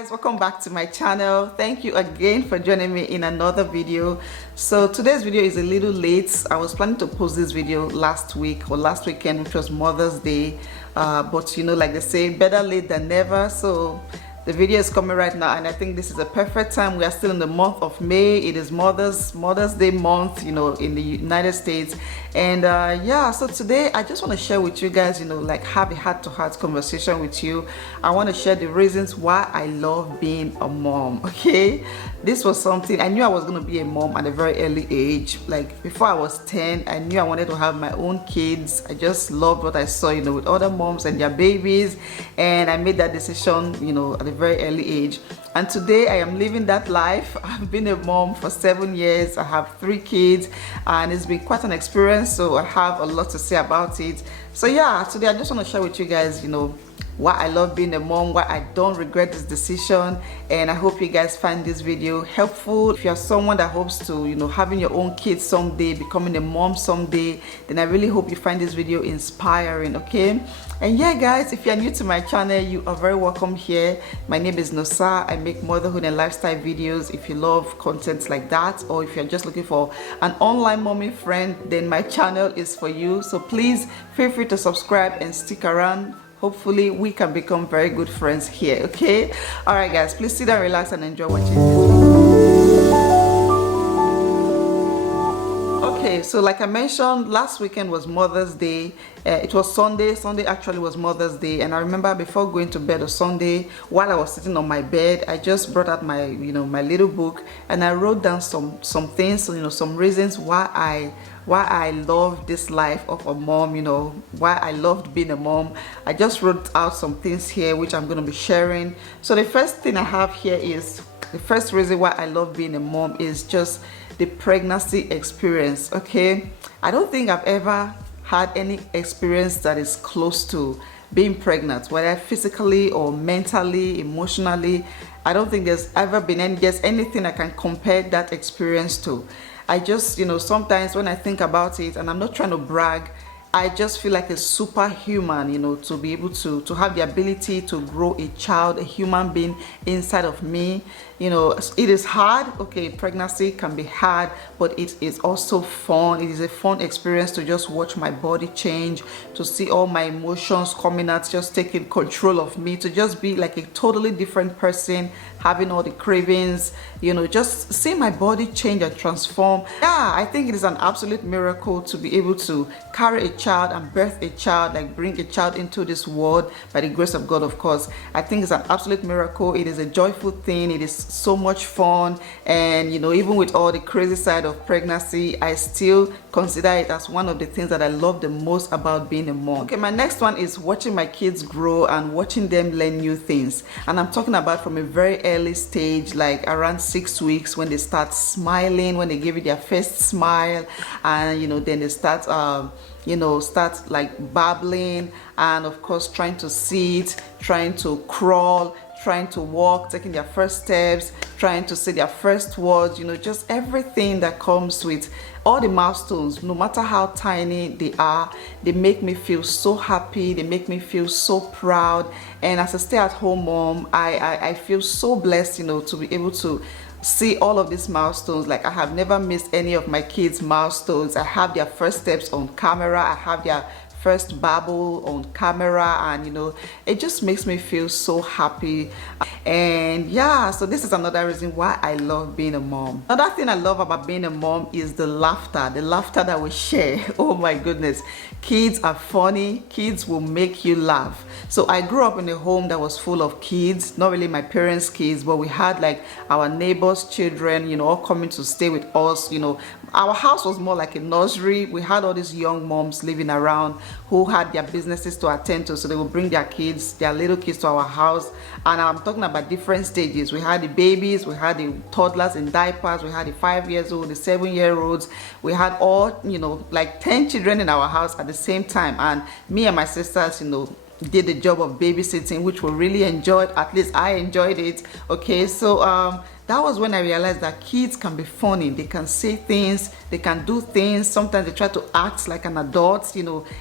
Guys, welcome back to my channel. Thank you again for joining me in another video. So today's video is a little late. I was planning to post this video last week or last weekend, which was Mother's Day, but you know, like they say, better late than never. So the video is coming right now, and I think this is a perfect time. We are still in the month of May. It is Mother's Day month, you know, in the United States. And yeah, so today I just want to share with you guys, you know, like have a heart-to-heart conversation with you. I want to share the reasons why I love being a mom. Okay, this was something I knew I was going to be a mom at a very early age. Like before I was 10, I knew I wanted to have my own kids. I just loved what I saw, you know, with other moms and their babies, and I made that decision, you know, at a very early age. And today I am living that life. I've been a mom for 7 years. I have 3 kids, and it's been quite an experience, so I have a lot to say about it. So yeah, today I just want to share with you guys, you know, why I love being a mom, why I don't regret this decision, and I hope you guys find this video helpful. If you're someone that hopes to, you know, having your own kids someday, becoming a mom someday, then I really hope you find this video inspiring. Okay, and yeah guys, if you're new to my channel, you are very welcome here. My name is Nosa. I make motherhood and lifestyle videos. If you love content like that, or if you're just looking for an online mommy friend, then my channel is for you. So please feel free to subscribe and stick around. Hopefully we can become very good friends here. Okay, all right guys, please sit down, relax, and enjoy watching this. Okay, so like I mentioned, last weekend was Mother's Day. It was Sunday actually was Mother's Day, and I remember before going to bed on Sunday, while I was sitting on my bed, I just brought out my, you know, my little book, and I wrote down some things, you know, some reasons why I love this life of a mom, you know, why I loved being a mom. I just wrote out some things here which I'm going to be sharing. So the first thing I have here is, the first reason why I love being a mom is just the pregnancy experience. Okay, I don't think I've ever had any experience that is close to being pregnant, whether physically or mentally, emotionally. I don't think there's ever been anything I can compare that experience to. I just, you know, sometimes when I think about it, and I'm not trying to brag, I just feel like a superhuman, you know, to be able to have the ability to grow a child, a human being inside of me. You know, it is hard. Okay, pregnancy can be hard, but it is also fun. It is a fun experience to just watch my body change, to see all my emotions coming out, just taking control of me, to just be like a totally different person, having all the cravings, you know, just see my body change and transform. Yeah, I think it is an absolute miracle to be able to carry a child and birth a child, like bring a child into this world by the grace of God, of course. I think it's an absolute miracle. It is a joyful thing. It is so much fun, and you know, even with all the crazy side of pregnancy, I still consider it as one of the things that I love the most about being a mom. Okay, my next one is watching my kids grow and watching them learn new things, and I'm talking about from a very early stage, like around 6 weeks, when they start smiling, when they give you their first smile, and you know, then they start you know, start like babbling, and of course trying to sit, trying to crawl, trying to walk, taking their first steps, trying to say their first words, you know, just everything that comes with all the milestones, no matter how tiny they are. They make me feel so happy, they make me feel so proud. And as a stay-at-home mom, I feel so blessed, you know, to be able to see all of these milestones. Like I have never missed any of my kids' milestones. I have their first steps on camera, I have their first babble on camera, and you know, it just makes me feel so happy. And yeah, so this is another reason why I love being a mom. Another thing I love about being a mom is the laughter that we share. Oh my goodness, kids are funny. Kids will make you laugh. So I grew up in a home that was full of kids, not really my parents' kids, but we had like our neighbors' children, you know, all coming to stay with us. You know, our house was more like a nursery. We had all these young moms living around who had their businesses to attend to, so they would bring their kids, their little kids, to our house. And I'm talking about different stages. We had the babies, we had the toddlers in diapers, we had the 5-year-old, the 7-year-olds. We had all, you know, like 10 children in our house at the same time. And me and my sisters, you know, did the job of babysitting, which we really enjoyed. At least I enjoyed it. Okay, so that was when I realized that kids can be funny. They can say things, they can do things. Sometimes they try to act like an adult.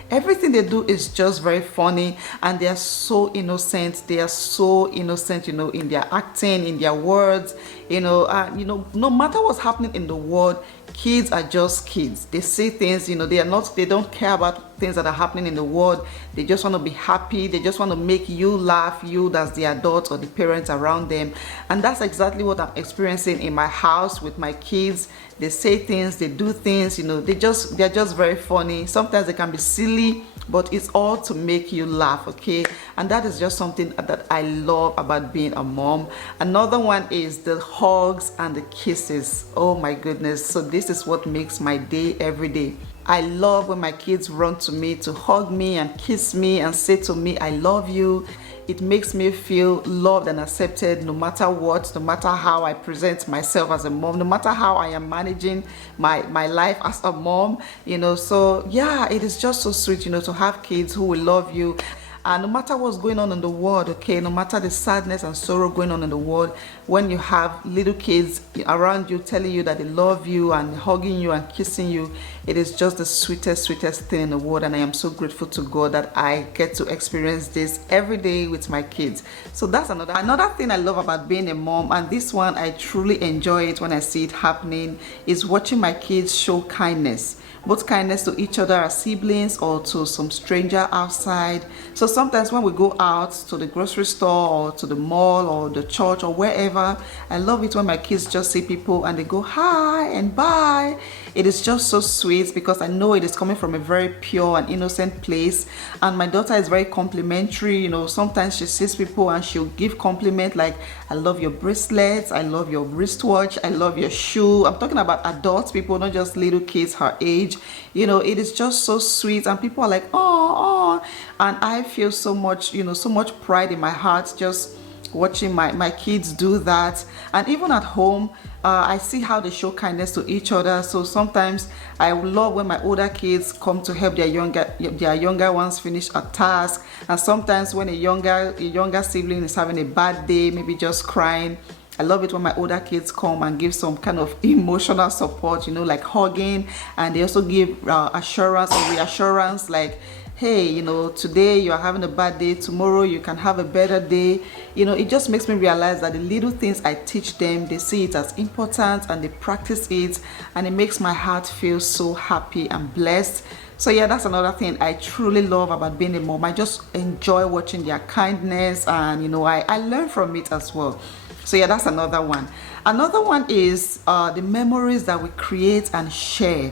Everything they do is just very funny, and they are so innocent. They are so innocent, in their acting, in their words. No matter what's happening in the world, kids are just kids. They say things, they don't care about things that are happening in the world. They just want to be happy. They just want to make you laugh, you as the adult or the parents around them. And that's exactly what I'm experiencing in my house with my kids. They say things, they do things, they're just very funny. Sometimes they can be silly, but it's all to make you laugh, okay? And that is just something that I love about being a mom. Another one is the hugs and the kisses. Oh my goodness. So this is what makes my day every day. I love when my kids run to me to hug me and kiss me and say to me, I love you. It makes me feel loved and accepted no matter what, no matter how I present myself as a mom, no matter how I am managing my life as a mom, So yeah, it is just so sweet, to have kids who will love you. And no matter what's going on in the world, okay, no matter the sadness and sorrow going on in the world, when you have little kids around you telling you that they love you and hugging you and kissing you, it is just the sweetest thing in the world. And I am so grateful to God that I get to experience this every day with my kids. So that's another thing I love about being a mom, and this one I truly enjoy it when I see it happening, is watching my kids show kindness. Both kindness to each other as siblings or to some stranger outside. So sometimes when we go out to the grocery store or to the mall or the church or wherever, I love it when my kids just see people and they go hi and bye. It is just so sweet because I know it is coming from a very pure and innocent place. And my daughter is very complimentary. Sometimes she sees people and she'll give compliment like, I love your bracelets, I love your wristwatch, I love your shoe. I'm talking about adult people, not just little kids her age. It is just so sweet, and people are like, oh, and I feel so much, so much pride in my heart just watching my kids do that. And even at home, I see how they show kindness to each other. So sometimes I love when my older kids come to help their younger ones finish a task. And sometimes when a younger sibling is having a bad day, maybe just crying, I love it when my older kids come and give some kind of emotional support, like hugging, and they also give assurance or reassurance like, hey, today you are having a bad day, tomorrow you can have a better day. It just makes me realize that the little things I teach them, they see it as important and they practice it, and it makes my heart feel so happy and blessed. So yeah, that's another thing I truly love about being a mom. I just enjoy watching their kindness, and I learn from it as well. So yeah, that's another one. Another one is the memories that we create and share.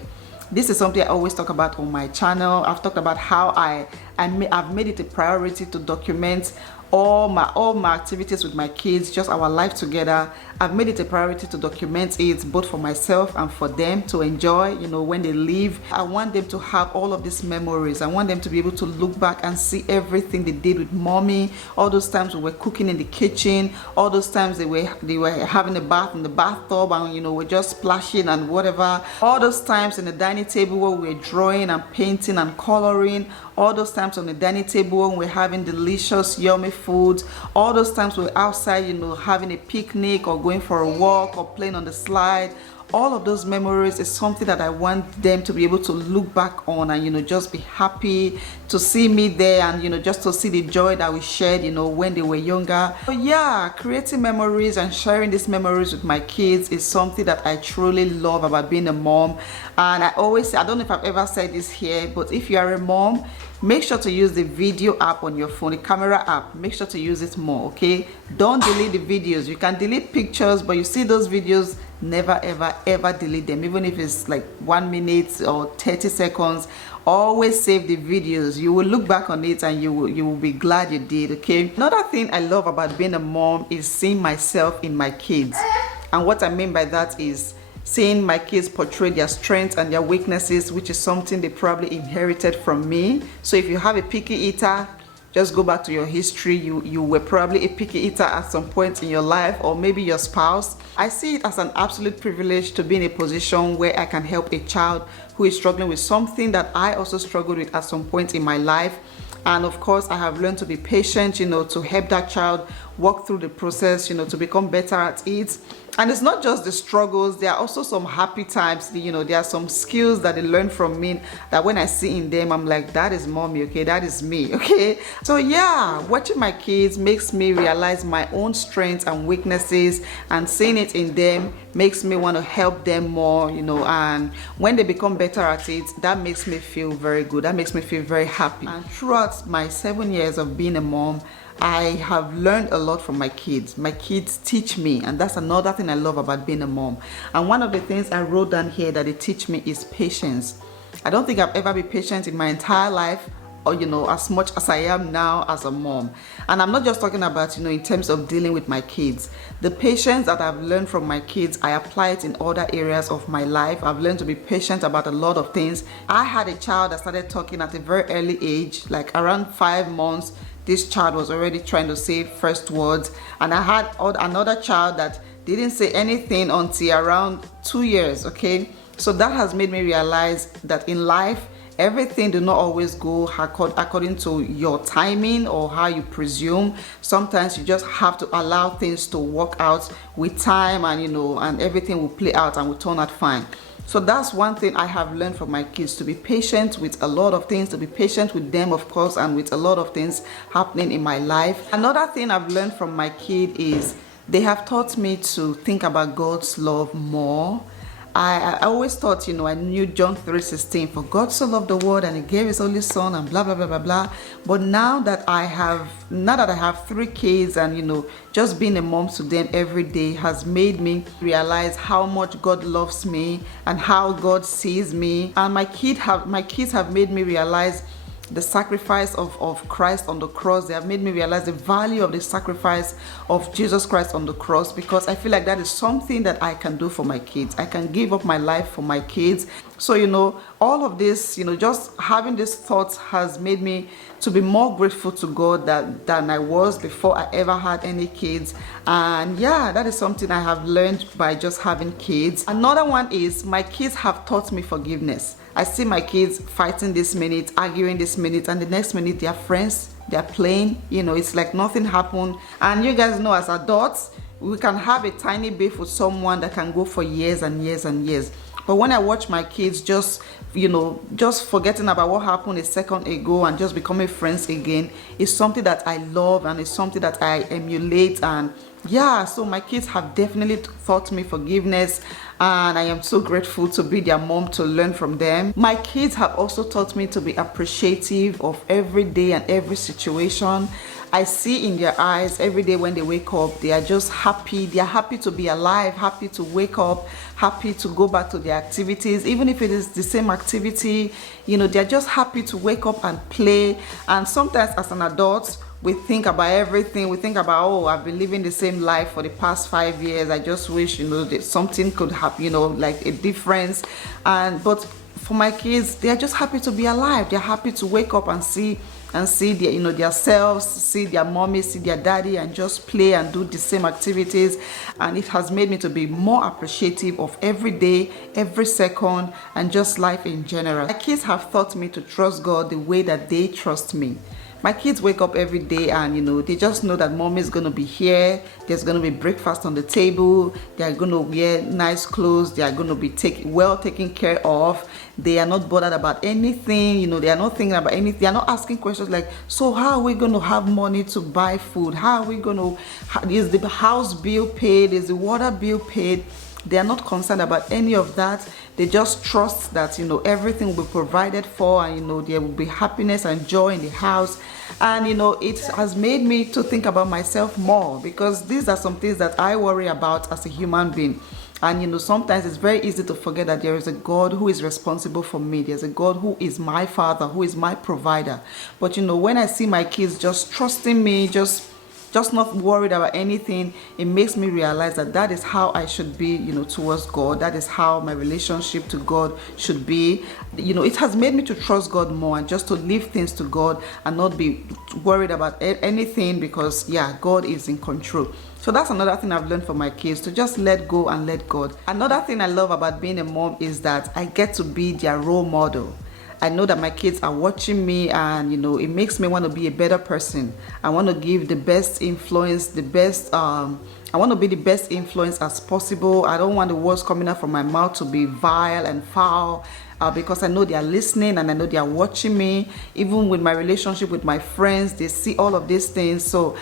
This is something I always talk about on my channel. I've talked about how I've made it a priority to document all my activities with my kids, just our life together. I've made it a priority to document it both for myself and for them to enjoy, when they leave. I want them to have all of these memories. I want them to be able to look back and see everything they did with mommy, all those times we were cooking in the kitchen, all those times they were having a bath in the bathtub and we're just splashing and whatever, all those times in the dining table where we were drawing and painting and coloring, all those times on the dining table when we're having delicious yummy foods, all those times we're outside having a picnic or going for a walk or playing on the slide. All of those memories is something that I want them to be able to look back on and just be happy to see me there, and just to see the joy that we shared when they were younger. So yeah, creating memories and sharing these memories with my kids is something that I truly love about being a mom. And I always say, I don't know if I've ever said this here, but if you are a mom, make sure to use the video app on your phone, the camera app. Make sure to use it more, okay? Don't delete the videos. You can delete pictures, but you see those videos, never ever delete them, even if it's like 1 minute or 30 seconds. Always save the videos. You will look back on it and you will be glad you did, okay? Another thing I love about being a mom is seeing myself in my kids. And what I mean by that is seeing my kids portray their strengths and their weaknesses, which is something they probably inherited from me. So if you have a picky eater, just go back to your history. You were probably a picky eater at some point in your life, or maybe your spouse. I see it as an absolute privilege to be in a position where I can help a child who is struggling with something that I also struggled with at some point in my life. And of course, I have learned to be patient, to help that child walk through the process, to become better at it. And it's not just the struggles, there are also some happy times. There are some skills that they learn from me that when I see in them, I'm like, that is mommy, okay, that is me, okay. So yeah, watching my kids makes me realize my own strengths and weaknesses, and seeing it in them makes me want to help them more, and when they become better at it, that makes me feel very good, that makes me feel very happy. And throughout my 7 years of being a mom, I have learned a lot from my kids. My kids teach me, and that's another thing I love about being a mom. And one of the things I wrote down here that they teach me is patience. I don't think I've ever been patient in my entire life, or as much as I am now as a mom. And I'm not just talking about in terms of dealing with my kids. The patience that I've learned from my kids, I apply it in other areas of my life. I've learned to be patient about a lot of things. I had a child that started talking at a very early age, like around 5 months. This child was already trying to say first words, and I had another child that didn't say anything until around 2 years, okay. So that has made me realize that in life, everything do not always go according to your timing or how you presume. Sometimes you just have to allow things to work out with time, and and everything will play out and will turn out fine. So that's one thing I have learned from my kids, to be patient with a lot of things, to be patient with them, of course, and with a lot of things happening in my life. Another thing I've learned from my kid is they have taught me to think about God's love more. I always thought, I knew John 3:16, for God so loved the world and he gave his only son and blah, blah, blah, blah, blah. But now that I have 3 kids, and, just being a mom to them every day has made me realize how much God loves me and how God sees me. And my kids have made me realize the sacrifice of Christ on the cross. They have made me realize the value of the sacrifice of Jesus Christ on the cross, because I feel like that is something that I can do for my kids. I can give up my life for my kids. So, all of this, just having these thoughts has made me to be more grateful to God than I was before I ever had any kids. And yeah, that is something I have learned by just having kids. Another one is my kids have taught me forgiveness. I see my kids fighting this minute, arguing this minute, and the next minute they are friends, they are playing, it's like nothing happened. And you guys know, as adults, we can have a tiny beef with someone that can go for years and years and years. But when I watch my kids just forgetting about what happened a second ago and just becoming friends again, it's something that I love, and it's something that I emulate. And yeah, so my kids have definitely taught me forgiveness, and I am so grateful to be their mom, to learn from them. My kids have also taught me to be appreciative of every day and every situation. I see in their eyes every day when they wake up, they are just happy. They are happy to be alive, happy to wake up, happy to go back to their activities. Even if it is the same activity, they're just happy to wake up and play. And sometimes as an adult, we think about everything. We think about, oh, I've been living the same life for the past 5 years. I just wish, that something could happen, like a difference. But for my kids, they are just happy to be alive. They're happy to wake up and see their, their selves, see their mommy, see their daddy, and just play and do the same activities. And it has made me to be more appreciative of every day, every second, and just life in general. My kids have taught me to trust God the way that they trust me. My kids wake up every day and they just know that mom is going to be here. There's going to be breakfast on the table. They are going to wear nice clothes. They are going to be well taken care of. They are not bothered about anything. They are not thinking about anything. They are not asking questions like, so how are we going to have money to buy food? How are we going to, is the house bill paid? Is the water bill paid? They are not concerned about any of that. They just trust that, everything will be provided for, and, there will be happiness and joy in the house. And, it has made me to think about myself more, because these are some things that I worry about as a human being. And, sometimes it's very easy to forget that there is a God who is responsible for me. There's a God who is my father, who is my provider. But, when I see my kids just trusting me, just not worried about anything, it makes me realize that is how I should be, towards God. That is how my relationship to God should be. It has made me to trust God more, and just to leave things to God and not be worried about anything, because God is in control. So that's another thing I've learned from my kids, to just let go and let God. Another thing I love about being a mom is that I get to be their role model. I know that my kids are watching me, and you know, it makes me want to be a better person. I want to give the best influence, I want to be the best influence as possible. I don't want the words coming out from my mouth to be vile and foul, because I know they are listening and I know they are watching me. Even with my relationship with my friends, they see all of these things. So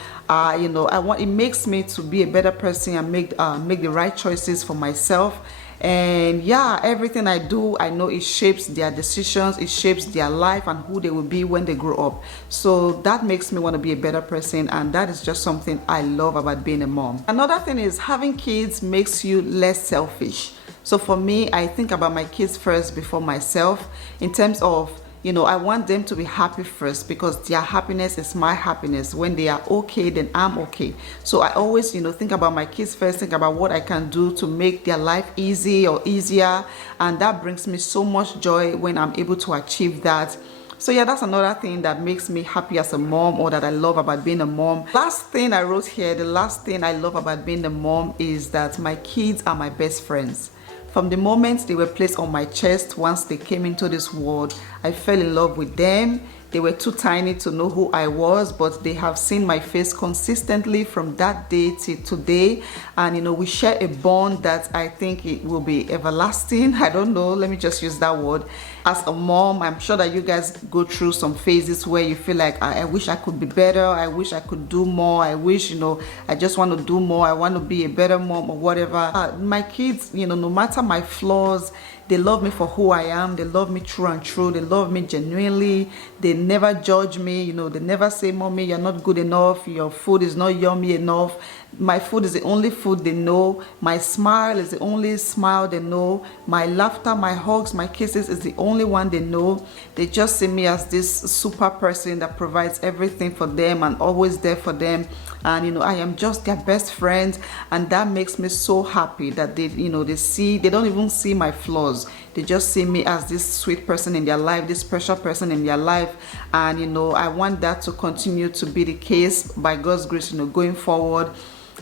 you know, it makes me to be a better person and make the right choices for myself. And yeah, everything I do, I know it shapes their decisions, it shapes their life and who they will be when they grow up. So that makes me want to be a better person, and that is just something I love about being a mom. Another thing is having kids makes you less selfish. So for me, I think about my kids first before myself, in terms of, you know, I want them to be happy first, because their happiness is my happiness. When they are okay, then I'm okay. So I always, you know, think about my kids first, think about what I can do to make their life easy or easier. And that brings me so much joy when I'm able to achieve that. So yeah, that's another thing that makes me happy as a mom, or that I love about being a mom. Last thing I wrote here, the last thing I love about being a mom is that my kids are my best friends. From the moment they were placed on my chest, once they came into this world, I fell in love with them. They were too tiny to know who I was, but they have seen my face consistently from that day till today. And you know, we share a bond that I think it will be everlasting. I don't know, let me just use that word. As a mom, I'm sure that you guys go through some phases where you feel like, I wish I could be better, I wish I could do more, I wish, you know, I just want to do more, I want to be a better mom or whatever. My kids, you know, no matter my flaws, they love me for who I am. They love me true and true. They love me genuinely. They never judge me. You know, they never say, "Mommy, you're not good enough. Your food is not yummy enough." My food is the only food they know. My smile is the only smile they know. My laughter, my hugs, my kisses is the only one they know. They just see me as this super person that provides everything for them and always there for them. And you know, I am just their best friend, and that makes me so happy that they, you know, they don't even see my flaws. They just see me as this sweet person in their life, this special person in their life. And you know, I want that to continue to be the case by God's grace, you know, going forward.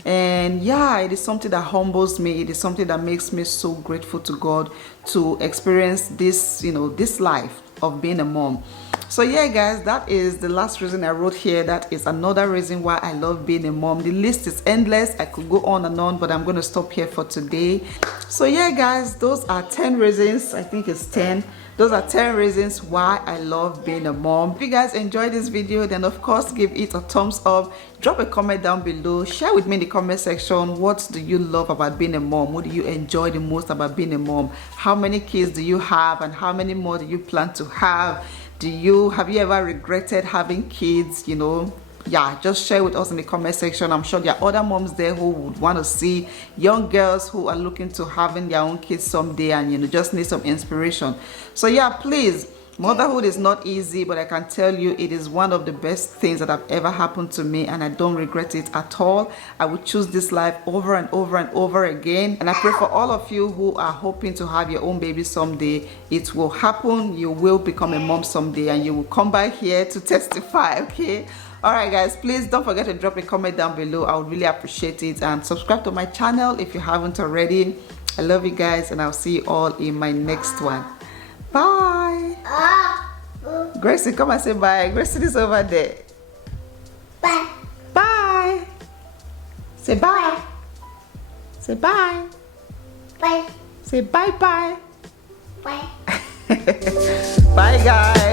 And yeah, it is something that humbles me. It is something that makes me so grateful to God to experience this, you know, this life of being a mom. So yeah guys, that is the last reason I wrote here. That is another reason why I love being a mom. The list is endless. I could go on and on, but I'm going to stop here for today. So yeah guys, those are 10 reasons. I think it's 10. Those are 10 reasons why I love being a mom. If you guys enjoyed this video, then of course give it a thumbs up. Drop a comment down below. Share with me in the comment section, what do you love about being a mom? What do you enjoy the most about being a mom? How many kids do you have, and how many more do you plan to have? Have you ever regretted having kids? You know, yeah, just share with us in the comment section. I'm sure there are other moms there who would want to see young girls who are looking to having their own kids someday, and you know, just need some inspiration. So yeah, please, motherhood is not easy, but I can tell you it is one of the best things that have ever happened to me, and I don't regret it at all. I would choose this life over and over and over again. And I pray for all of you who are hoping to have your own baby someday. It will happen. You will become a mom someday, and you will come back here to testify. Okay, all right guys, please don't forget to drop a comment down below. I would really appreciate it, and subscribe to my channel if you haven't already. I love you guys, and I'll see you all in my next one. Bye. Gracie, come and say bye. Gracie is over there. Bye. Bye. Say bye. Say bye. Bye. Say bye bye. Bye. Bye guys.